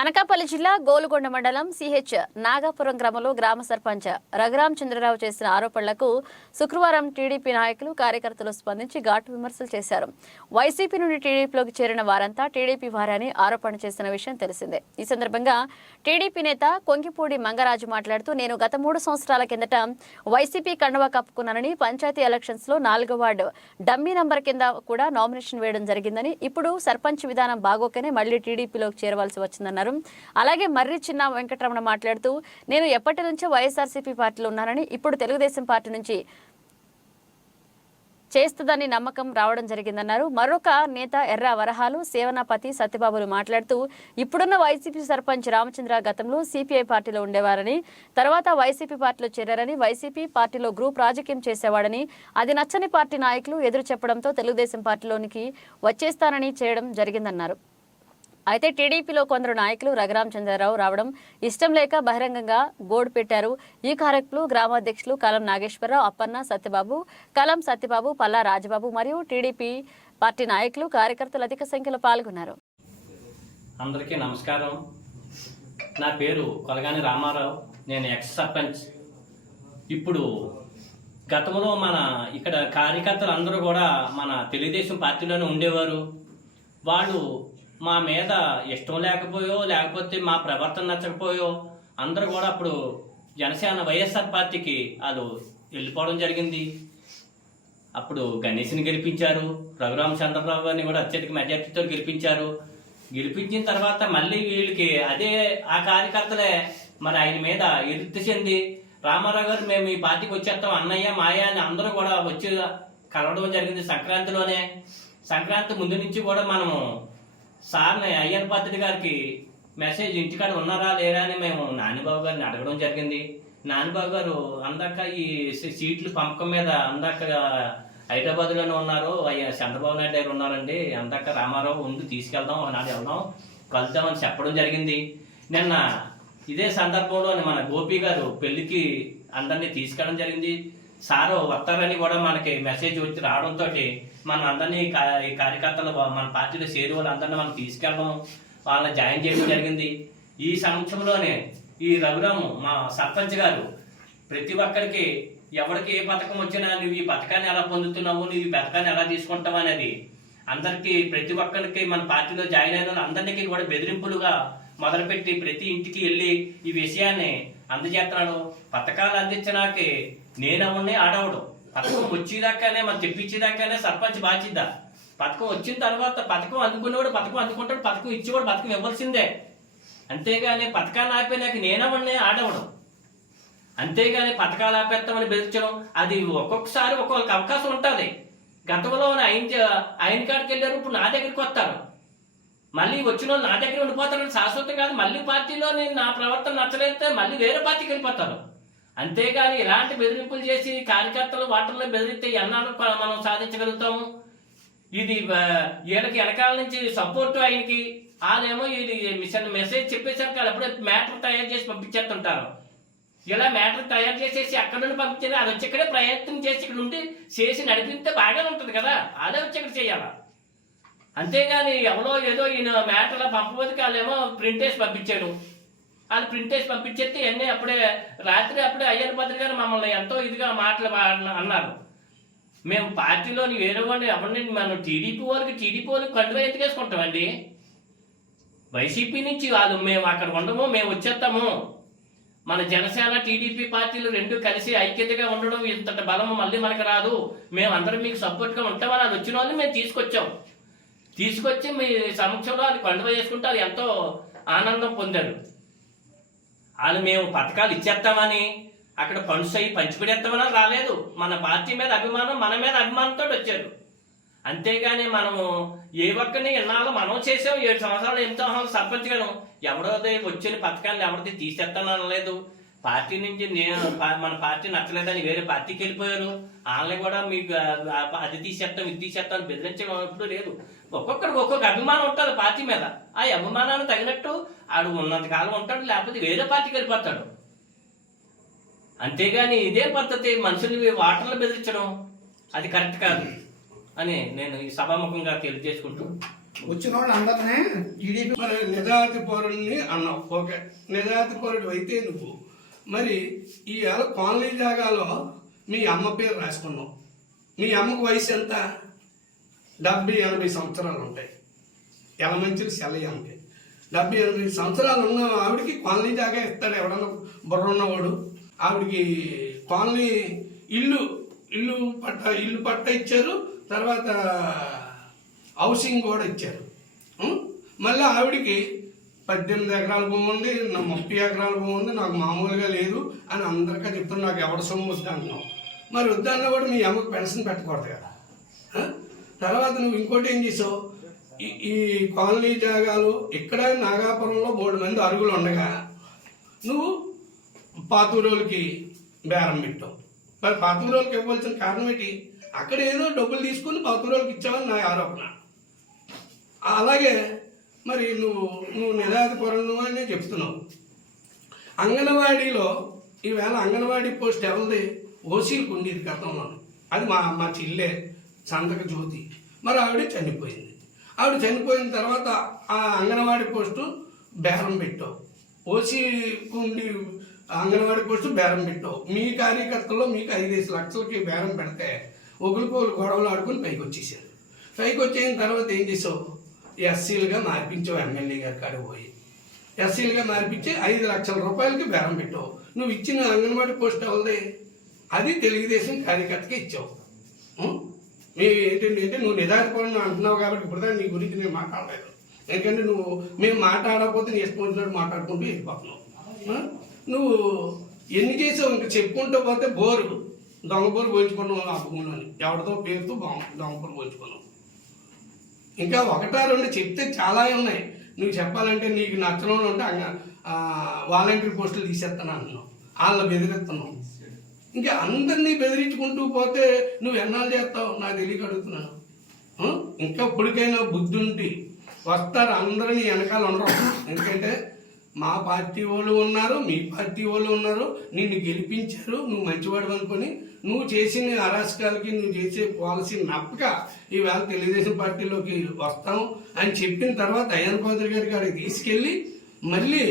అనకాపల్లి జిల్లా గోలుగొండ మండలం సిహెచ్ నాగాపురం గ్రామంలో గ్రామ సర్పంచ్ రఘురాం చంద్రరావు చేసిన ఆరోపణలకు శుక్రవారం టీడీపీ నాయకులు కార్యకర్తలు స్పందించి ఘాటు విమర్శలు చేశారు. వైసీపీ నుండి టీడీపీలోకి చేరిన వారంతా టీడీపీ వారని ఆరోపణ చేసిన విషయం తెలిసిందే. ఈ సందర్భంగా టీడీపీ నేత కొంకిపూడి మంగరాజు మాట్లాడుతూ నేను గత మూడు సంవత్సరాల కిందట వైసీపీ కండవా కప్పుకున్నానని పంచాయతీ ఎలక్షన్స్లో నాలుగో వార్డు డమ్మీ నంబర్ కింద కూడా నామినేషన్ వేయడం జరిగిందని ఇప్పుడు సర్పంచ్ విధానం బాగోకనే మళ్ళీ టీడీపీలోకి చేరవలసి వచ్చిందన్నారు. అలాగే మర్రి చిన్న వెంకటరమణ మాట్లాడుతూ నేను ఎప్పటి నుంచో వైఎస్ఆర్సీపీ పార్టీలో ఉన్నానని ఇప్పుడు తెలుగుదేశం పార్టీ నుంచి చేస్తుందని నమ్మకం రావడం జరిగిందన్నారు. మరొక నేత ఎర్ర వరహాలు సేవనాపతి సత్యబాబులు మాట్లాడుతూ ఇప్పుడున్న వైసీపీ సర్పంచ్ రామచంద్ర గతంలో సిపిఐ పార్టీలో ఉండేవారని తర్వాత వైసీపీ పార్టీలో చేరారని వైసీపీ పార్టీలో గ్రూప్ రాజకీయం చేసేవాడని అది నచ్చని పార్టీ నాయకులు ఎదురు చెప్పడంతో తెలుగుదేశం పార్టీలోనికి వచ్చేస్తానని చేయడం జరిగిందన్నారు. అయితే టీడీపీలో కొందరు నాయకులు రఘురామచంద్రరావు రావడం ఇష్టం లేక బహిరంగంగా గోడు పెట్టారు. ఈ కార్యక్రమంలో గ్రామాధ్యక్షులు కలం నాగేశ్వరరావు అప్పన్న సత్యబాబు కలం సత్యబాబు పల్లా రాజబాబు మరియు టీడీపీ పార్టీ నాయకులు కార్యకర్తలు అధిక సంఖ్యలో పాల్గొన్నారు. అందరికీ నమస్కారం. నా పేరు కొలగాని రామారావు. నేను ఎక్స్ సర్పంచ్. ఇప్పుడు గతంలో మన ఇక్కడ కార్యకర్తలు అందరూ కూడా మన తెలుగుదేశం పార్టీలోనే ఉండేవారు. వాళ్ళు మా మీద ఇష్టం లేకపోయో లేకపోతే మా ప్రవర్తన నచ్చకపోయో అందరూ కూడా అప్పుడు జనసేన వైఎస్ఆర్ పార్టీకి వాళ్ళు వెళ్ళిపోవడం జరిగింది. అప్పుడు గణేష్ని గెలిపించారు రఘురామ చంద్రబాబు గారిని కూడా అత్యధిక మెజార్టీతో గెలిపించారు. గెలిపించిన తర్వాత మళ్ళీ వీళ్ళకి అదే ఆ కార్యకర్తలే మరి ఆయన మీద ఎరుత్తి చెంది రామారావు గారు మేము ఈ పార్టీకి వచ్చేస్తాం అన్నయ్య మాయ అని అందరూ కూడా వచ్చి కలవడం జరిగింది సంక్రాంతిలోనే. సంక్రాంతి ముందు నుంచి కూడా మనము సార్ని అయ్యన్ పాత్రి గారికి మెసేజ్ ఇంటికాడ ఉన్నారా లేరా అని మేము నానిబాబు గారిని అడగడం జరిగింది. నానిబాబు గారు అందాక ఈ సీట్లు పంపకం మీద అందాక హైదరాబాద్లోనే ఉన్నారు అయ్యా చంద్రబాబు నాయుడు గారు ఉన్నారండి. అందాక రామారావు ఉండి తీసుకెళ్దాం ఒకనాడు వెళ్దాం కలుద్దామని చెప్పడం జరిగింది. నిన్న ఇదే సందర్భంలో మన గోపి గారు పెళ్ళికి అందరినీ తీసుకెళ్ళడం జరిగింది. సారు వస్తారని కూడా మనకి మెసేజ్ వచ్చి రావడంతో మనం అందరినీ కా- కార్యకర్తలు మన పార్టీలో చేరు వాళ్ళందరినీ మనం తీసుకెళ్ళడం వాళ్ళని జాయిన్ చేయడం జరిగింది. ఈ సంవత్సరంలోనే ఈ రఘురాము మా సర్పంచ్ గారు ప్రతి ఒక్కరికి ఎవరికి ఏ పథకం వచ్చినా నువ్వు ఈ పథకాన్ని ఎలా పొందుతున్నావు నువ్వు ఈ పథకాన్ని ఎలా తీసుకుంటావు అనేది అందరికీ ప్రతి ఒక్కరికి మన పార్టీలో జాయిన్ అయిన అందరికీ కూడా బెదిరింపులుగా మొదలుపెట్టి ప్రతి ఇంటికి వెళ్ళి ఈ విషయాన్ని అందజేస్తున్నాడు. పథకాలు అందించడానికి నేనవుని ఆడవడం. పథకం వచ్చేదాకానే మనం తెప్పించేదాకానే సర్పంచ్ బాధ్యత. పథకం వచ్చిన తర్వాత పథకం అందుకునేవాడు పథకం అందుకుంటాడు పథకం ఇచ్చేవాడు పథకం ఇవ్వాల్సిందే. అంతేగాని పథకాలు ఆపేనాక నేనవన్నే ఆడవడం. అంతేగాని పథకాలు ఆపేస్తామని బెదిరించడం అది ఒక్కొక్కసారి ఒక్కొక్కరికి అవకాశం ఉంటుంది. గతంలో ఆయన ఆయన కాడికి వెళ్ళారు ఇప్పుడు నా దగ్గరికి వస్తారు. మళ్ళీ వచ్చిన వాళ్ళు నా దగ్గర ఉండిపోతారని శాశ్వతం కాదు మళ్ళీ పార్టీలో నేను నా ప్రవర్తన నచ్చలేస్తే మళ్ళీ వేరే పార్టీకి వెళ్ళిపోతారు. అంతేగాని ఇలాంటి బెదిరింపులు చేసి కార్యకర్తలు వాటర్లో బెదిరిస్తే ఎన్నాళ్ళు మనం సాధించగలుగుతాము? ఇది వీళ్ళకి వెనకాల నుంచి సపోర్ట్ ఆయనకి. వాళ్ళేమో ఇది మిషన్ మెసేజ్ చెప్పేసరికి వాళ్ళు అప్పుడే మ్యాటర్ తయారు చేసి పంపించేస్తుంటారు. ఇలా మ్యాటర్ తయారు చేసేసి అక్కడ నుండి పంపించేది అది వచ్చి ఇక్కడే ప్రయత్నం చేసి ఇక్కడ ఉండి చేసి నడిపిస్తే బాగానే ఉంటుంది కదా. అదే వచ్చి ఇక్కడ చేయాలా? అంతేగాని ఎవరో ఏదో ఈయన మ్యాటర్లో పంపబోతుకి వాళ్ళేమో ప్రింట్ వేసి పంపించాడు. వాళ్ళు ప్రింట్ చేసి పంపించేస్తే ఇవన్నీ అప్పుడే రాత్రి అప్పుడే అయ్యన్న భద్ర గారు మమ్మల్ని ఎంతో ఇదిగా మాటలు అన్నారు. మేము పార్టీలోని వేరే వాళ్ళు ఎవరిని మనం టీడీపీ వాళ్ళకి టీడీపీ వాళ్ళకి కండువా ఎత్తుకేసుకుంటామండి. వైసీపీ నుంచి వాళ్ళు మేము అక్కడ ఉండము మేము వచ్చేస్తాము. మన జనసేన టీడీపీ పార్టీలు రెండు కలిసి ఐక్యతగా ఉండడం ఇంతటి బలము మళ్ళీ మనకు రాదు. మేము అందరం మీకు సపోర్ట్గా ఉంటామని అది వచ్చిన వాళ్ళని మేము తీసుకొచ్చాం. తీసుకొచ్చి మీ సమక్షంలో అది కండువ చేసుకుంటే అది ఎంతో ఆనందం పొందారు. వాళ్ళు మేము పథకాలు ఇచ్చేస్తామని అక్కడ ఫండ్స్ అయ్యి పంచిపెడేస్తామని రాలేదు. మన పార్టీ మీద అభిమానం మన మీద అభిమానంతో వచ్చారు. అంతేగాని మనము ఏ ఒక్కరిని ఇన్నాళ్ళు మనం చేసాం ఏడు సంవత్సరాలు ఎంతో సర్పంచ్ గాను ఎవరోది వచ్చిన పథకాన్ని ఎవరిది తీసేస్తాను పార్టీ నుంచి నేను పా- మన పార్టీ నచ్చలేదని వేరే పార్టీకి వెళ్ళిపోయారు వాళ్ళని కూడా మీకు అది తీసేస్తాం ఇది తీసేస్తాం బెదిరించడం ఎప్పుడు లేదు. ఒక్కొక్కరికి ఒక్కొక్క అభిమానం ఉంటుంది పార్టీ మీద. ఆ అభిమానాన్ని తగినట్టు ఆడు ఉన్నంత కాలం ఉంటాడు లేకపోతే వేరే పార్టీకి వెళ్ళిపోతాడు. అంతేగాని ఇదే పద్ధతి మనుషుల్ని వాటర్లు బెదిరించడం అది కరెక్ట్ కాదు అని నేను ఈ సభాముఖంగా తెలియజేసుకుంటూ వచ్చిన వాళ్ళు అందరినీ టీడీపీ నిజాతి పౌరుల్ని అన్నావు. ఓకే. నిజాతి పౌరుడు అయితే నువ్వు. మరి ఈ ఏళ్ళ కాలనీ జాగాలో మీ అమ్మ పేరు రాసుకున్నాం. మీ అమ్మకు వయసు ఎంత? డెబ్బై ఎనభై సంవత్సరాలు ఉంటాయి. ఎలమంచిలు సెలయ్యమ్మకి డెబ్బై ఎనభై సంవత్సరాలు ఉన్న ఆవిడకి కాలనీ జాగా ఇస్తాడు ఎవడన్నా బుర్ర ఉన్నవాడు. ఆవిడకి కాలనీ ఇల్లు ఇల్లు పట్ట ఇల్లు పట్ట ఇచ్చారు. తర్వాత హౌసింగ్ కూడా ఇచ్చారు. మళ్ళీ ఆవిడకి పద్దెనిమిది ఎకరాల భూమి ఉంది నా ముప్పై ఎకరాల భూమి ఉంది నాకు మామూలుగా లేదు అని అందరికీ చెప్తున్నా నాకు ఎవడ సొమ్ము వద్దు అంటున్నావు. మరి వద్దన్నా కూడా మీ అమ్మకు పెన్షన్ పెట్టకూడదు కదా. తర్వాత నువ్వు ఇంకోటి ఏం చేసావు? ఈ ఈ కాలనీ జాగాలు ఇక్కడ నాగాపురంలో మూడు మంది అరుగులు ఉండగా నువ్వు పాతూరోలకి బేరం పెట్టావు. మరి పాతూరోలకి ఇవ్వాల్సిన కారణం ఏంటి? అక్కడ ఏదో డబ్బులు తీసుకుని పాతూరోలకి ఇచ్చావని నా ఆరోపణ. అలాగే మరి నువ్వు నువ్వు నిరాధ పరులు అని చెప్తున్నావు. అంగన్వాడీలో ఈవేళ అంగన్వాడీ పోస్ట్ ఎవరిది? ఓసీలకు ఉండేది గతంలో అది మా మా చెల్లె సంతక జ్యోతి. మరి ఆవిడ చనిపోయింది. ఆవిడ చనిపోయిన తర్వాత ఆ అంగన్వాడీ పోస్టు బేరం పెట్టావు. ఓసీకు ఉండి అంగన్వాడీ పోస్టు బేరం పెట్టావు. మీ కార్యకర్తల్లో మీకు ఐదేసి లక్షలకి బేరం పెడితే ఒకరికొకరు గొడవలు ఆడుకుని పైకి వచ్చేసారు పైకి వచ్చేసిన తర్వాత ఏం చేసావు? ఎస్సీలుగా మార్పించావు ఎమ్మెల్యే గారి కాడికి పోయి. ఎస్సీలుగా మార్పించి ఐదు లక్షల రూపాయలకి బేరం పెట్టావు. నువ్వు ఇచ్చిన అంగన్వాడీ పోస్ట్ ఎవరిది? అది తెలుగుదేశం కార్యకర్తకి ఇచ్చావు. మేము మీ ఏంటంటే అంటే నువ్వు నిదానపడిన అంటున్నావు కాబట్టి ఇప్పుడు నీ గురించి నేను మాట్లాడలేదు. ఎందుకంటే నువ్వు మేము మాట్లాడకపోతే నీ ఇష్టం వచ్చినట్టు మాట్లాడుకుంటూ వెళ్ళిపోతున్నావు. నువ్వు ఎన్ని చేసావు? ఇంకా చెప్పుకుంటూ పోతే బోరు. దొంగ బోరు పోయించుకున్నావు ఆ భూమిలోని ఎవరితో పేరుతో దొంగ దొంగ బోరు పోయించుకున్నావు. ఇంకా ఒకటా రెండు చెప్తే చాలా ఉన్నాయి. నువ్వు చెప్పాలంటే నీకు నచ్చడం ఉంటే వాలంటీర్ పోస్టులు తీసేస్తాను అంటున్నావు. వాళ్ళని బెదిరిస్తున్నావు. ఇంకా అందరినీ బెదిరించుకుంటూ పోతే నువ్వు ఎన్నాళ్ళు చేస్తావు? నాకు తెలియక అడుగుతున్నాను. ఇంకా ఇప్పటికైనా బుద్ధి ఉండి వస్తారు అందరినీ వెనకాల ఉండరు. ఎందుకంటే మా పార్టీ వాళ్ళు ఉన్నారు మీ పార్టీ వాళ్ళు ఉన్నారు నిన్ను గెలిపించారు నువ్వు మంచివాడు అనుకొని నువ్వు చేసిన అరాచకాలకి నువ్వు చేసే పాలసీ నప్పక ఈవేళ తెలుగుదేశం పార్టీలోకి వస్తాం అని చెప్పిన తర్వాత అయ్యన్ పాత్రి గారి కాడికి తీసుకెళ్ళి మళ్ళీ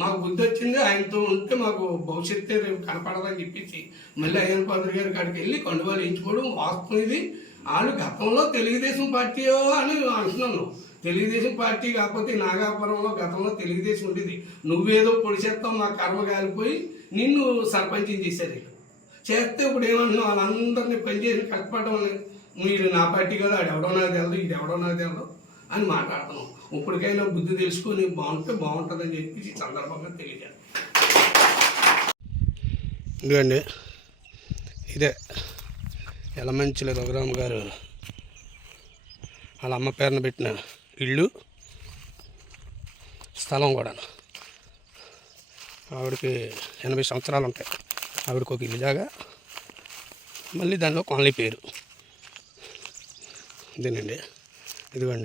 మాకు బుద్ధి వచ్చింది ఆయనతో ఉంటే మాకు భవిష్యత్తు రేపు కనపడదని చెప్పించి మళ్ళీ అయ్యన్ పాత్రి గారి కాడికి వెళ్ళి కండువాలు వేయించుకోవడం వాస్తవం ఇది. వాళ్ళు గతంలో తెలుగుదేశం పార్టీ అని అంటున్నాను. తెలుగుదేశం పార్టీ కాకపోతే నాగాపురంలో గతంలో తెలుగుదేశం ఉండేది. నువ్వేదో పొడిచేస్తావు నా కర్మ కాలిపోయి నిన్ను సర్పంచం చేశారు వీళ్ళు. చేస్తే ఇప్పుడు ఏమంటున్నావు వాళ్ళందరినీ పనిచేసి కష్టపడడం వల్ల మీరు నా పార్టీ కదా ఆడు ఎవడో నాకు తెలదు ఇది ఎవడో నాకు తెలదు అని మాట్లాడుతున్నాం. ఇప్పటికైనా బుద్ధి తెలుసుకొని బాగుంటే బాగుంటుందని చెప్పి ఈ సందర్భంగా తెలియజేస్తాను ఇదిగండి. ఇదే ఎలమంచిల రఘురామ్ గారు వాళ్ళ అమ్మ పేరున పెట్టిన ఇల్లు స్థలం కూడా ఆవిడకి ఎనభై సంవత్సరాలు ఉంటాయి. ఆవిడకి ఒక ఇల్లు మళ్ళీ దానిలో కాలనీ పేరు. ఇదేనండి. ఇదిగోండి.